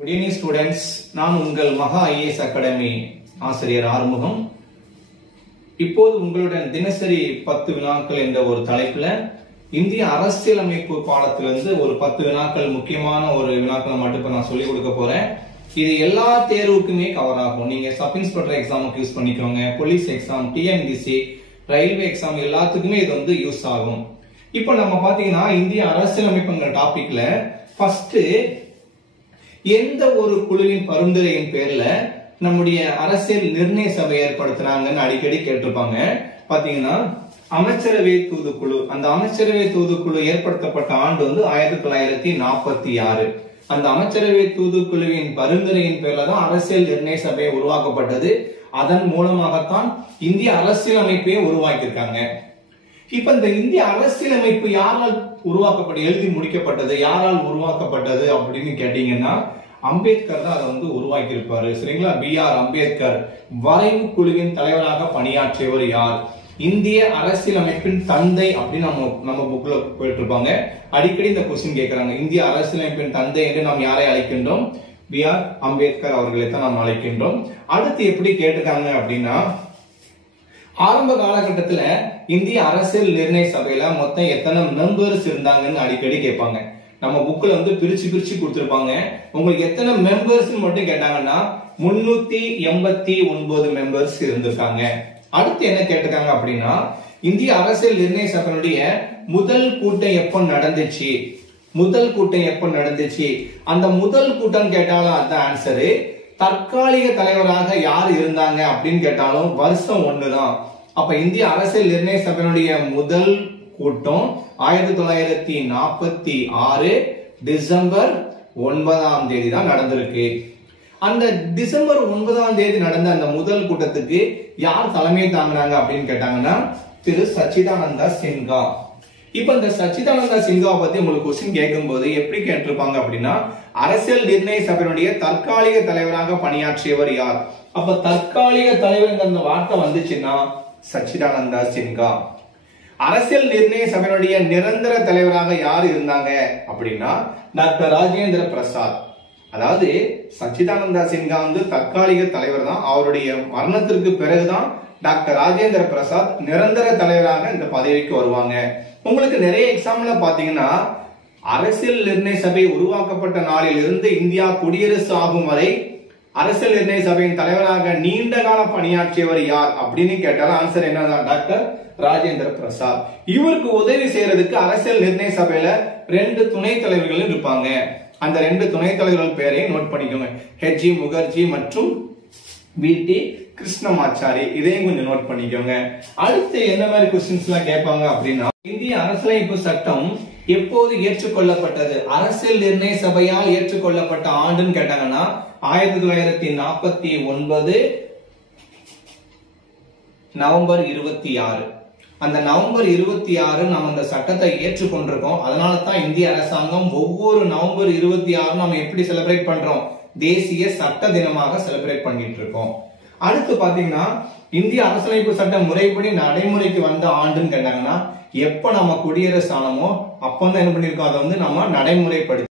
Good evening students. நான் உங்கள் மகா ஐஏஎஸ் அகாடமி ஆசிரியர் ஆறுமுகம். இப்போது உங்களுடன் தினசரி 10 வினாக்கள் என்ற ஒரு தலைப்புல இந்திய அரசியலமைப்பு பாடத்திலிருந்து ஒரு 10 வினாக்கள் முக்கியமான ஒரு வினாக்களை மட்டும் நான் சொல்லிக் கொடுக்க போறேன். இது எல்லா தேர்வுக்குமே கவர் ஆகும். நீங்க சப் இன்ஸ்பெக்டர் எக்ஸாமுக்கு யூஸ் பண்ணிக்கோங்க, police exam, TNPSC, railway exam எல்லாத்துக்குமே இது யூஸ் ஆகும். இப்போ நம்ம பாத்தீங்கன்னா இந்திய அரசியலமைப்புங்கிற டாபிக்ல ஃபர்ஸ்ட் எந்த ஒரு குழுவின் பரிந்துரையின் பேர்ல நம்முடைய அரசியல் நிர்ணய சபை ஏற்படுத்துறாங்கன்னு அடிக்கடி கேட்டிருப்பாங்க. பாத்தீங்கன்னா அமைச்சரவை தூதுக்குழு, அந்த அமைச்சரவை தூதுக்குழு ஏற்படுத்தப்பட்ட ஆண்டு 1946. அந்த அமைச்சரவை தூதுக்குழுவின் பரிந்துரையின் பேர்ல தான் அரசியல் நிர்ணய சபை உருவாக்கப்பட்டது. அதன் மூலமாகத்தான் இந்திய அரசியலமைப்பையே உருவாக்கியிருக்காங்க. இப்ப இந்த இந்திய அரசியலமைப்பு யாரால் உருவாக்கப்பட்டு எழுதி முடிக்கப்பட்டது, யாரால் உருவாக்கப்பட்டது அப்படின்னு கேட்டீங்கன்னா அம்பேத்கர் தான் அதை உருவாக்கி இருப்பாரு. சரிங்களா? B.R. அம்பேத்கர். வரைவு குழுவின் தலைவராக பணியாற்றியவர் யார்? இந்திய அரசியலமைப்பின் தந்தை அப்படின்னு நம்ம புக்ல போயிட்டு இருப்பாங்க. அடிக்கடி இந்த கொஸ்டின் கேட்கிறாங்க. இந்திய அரசியலமைப்பின் தந்தை என்று நாம் யாரை அழைக்கின்றோம்? B.R. அம்பேத்கர் அவர்களை தான் நாம் அழைக்கின்றோம். அடுத்து எப்படி கேட்டுக்காங்க அப்படின்னா, ஆரம்ப காலகட்டத்துல இந்திய அரசியல் நிர்ணய சபையில மொத்தம் எத்தனை மெம்பர்ஸ் இருந்தாங்கன்னு அடிக்கடி கேட்பாங்க. நம்ம புக்ல பிரிச்சு கொடுத்திருப்பாங்க. உங்களுக்கு எத்தனை மெம்பர்ஸ் மட்டும் கேட்டாங்கன்னா 389 மெம்பர்ஸ் இருந்திருக்காங்க. அடுத்து என்ன கேட்டிருக்காங்க அப்படின்னா, இந்திய அரசியல் நிர்ணய சபையினுடைய முதல் கூட்டம் எப்ப நடந்துச்சு? முதல் கூட்டம் எப்ப நடந்துச்சு? அந்த முதல் கூட்டம் கேட்டாலும் அதுதான் ஆன்சரு. தற்காலிக தலைவராக யார் இருந்தாங்க அப்படின்னு கேட்டாலும் வருஷம் ஒண்ணுதான். அப்ப இந்திய அரசியல் நிர்ணய சபையினுடைய முதல் கூட்டம் 1946 டிசம்பர் 9ஆம் தேதி தான் நடந்திருக்கு. அந்த டிசம்பர் 9ஆம் தேதி நடந்த அந்த முதல் கூட்டத்துக்கு யார் தலைமை தாங்கினாங்க அப்படின்னு கேட்டாங்கன்னா திரு சச்சிதானந்தா சின்ஹா. இப்ப இந்த சச்சிதானந்தா சின்ஹா பத்தி உங்களுக்கு கொஸ்டின் கேட்கும் போது எப்படி கேட்டிருப்பாங்க அப்படின்னா, அரசியல் நிர்ணய சபையினுடைய தற்காலிக தலைவராக பணியாற்றியவர் யார்? அப்ப தற்காலிக தலைவர் அந்த வார்த்தை வந்துச்சுன்னா சச்சிதானந்தா சின்ஹா. அரசியல் நிர்ணய சபையினுடைய நிரந்தர தலைவராக யார் இருந்தாங்க அப்படின்னா டாக்டர் ராஜேந்திர பிரசாத். அதாவது சச்சிதானந்தா சின்ஹா தற்காலிக தலைவர் தான். அவருடைய மரணத்திற்கு பிறகுதான் டாக்டர் ராஜேந்திர பிரசாத் நிரந்தர தலைவராக இந்த பதவிக்கு வருவாங்க. உங்களுக்கு நிறைய எக்ஸாம்ல பாத்தீங்கன்னா அரசியல் நிர்ணய சபை உருவாக்கப்பட்ட நாளில் இருந்து இந்தியா குடியரசு ஆகும் வரை அரசியல் நிர்ணய சபையின் தலைவராக நீண்ட கால பணியாற்றியவர் யார் அப்படின்னு கேட்டாலும் ஆன்சர் என்னதான்? டாக்டர் ராஜேந்திர பிரசாத். இவருக்கு உதவி செய்யறதுக்கு அரசியல் நிர்ணய சபையில 2 துணைத் தலைவர்கள் இருப்பாங்க. அந்த 2 துணைத் தலைவர்கள் பேரையும் நோட் பண்ணிக்கோங்க. H.G. முகர்ஜி மற்றும் V.T. கிருஷ்ணமாச்சாரி. இதையும் கொஞ்சம் நோட் பண்ணிக்கோங்க. அடுத்து என்ன மாதிரி கொஸ்டின்ஸ் எல்லாம் கேட்பாங்க அப்படின்னா, இந்திய அரசியலமைப்பு சட்டம் எப்போது ஏற்றுக்கொள்ளப்பட்டது? அரசியல் நிர்ணய சபையால் ஏற்றுக்கொள்ளப்பட்ட ஆண்டுன்னு கேட்டாங்கன்னா 1949 நவம்பர் 26. அந்த நவம்பர் 26 நம்ம அந்த சட்டத்தை ஏற்றுக்கொண்டிருக்கோம். அதனால தான் இந்திய அரசாங்கம் ஒவ்வொரு நவம்பர் 26 நம்ம எப்படி செலிப்ரேட் பண்றோம்? தேசிய சட்ட தினமாக செலிப்ரேட் பண்ணிட்டு இருக்கோம். அடுத்து பாத்தீங்கன்னா இந்திய அரசியலமைப்பு சட்டம் முறைப்படி நடைமுறைக்கு வந்த ஆண்டுன்னு கேட்டாங்கன்னா எப்ப நம்ம குடியரசு ஆனமோ அப்பதான் என்ன பண்ணிருக்கோம்? அதை நம்ம நடைமுறைப்படுத்தி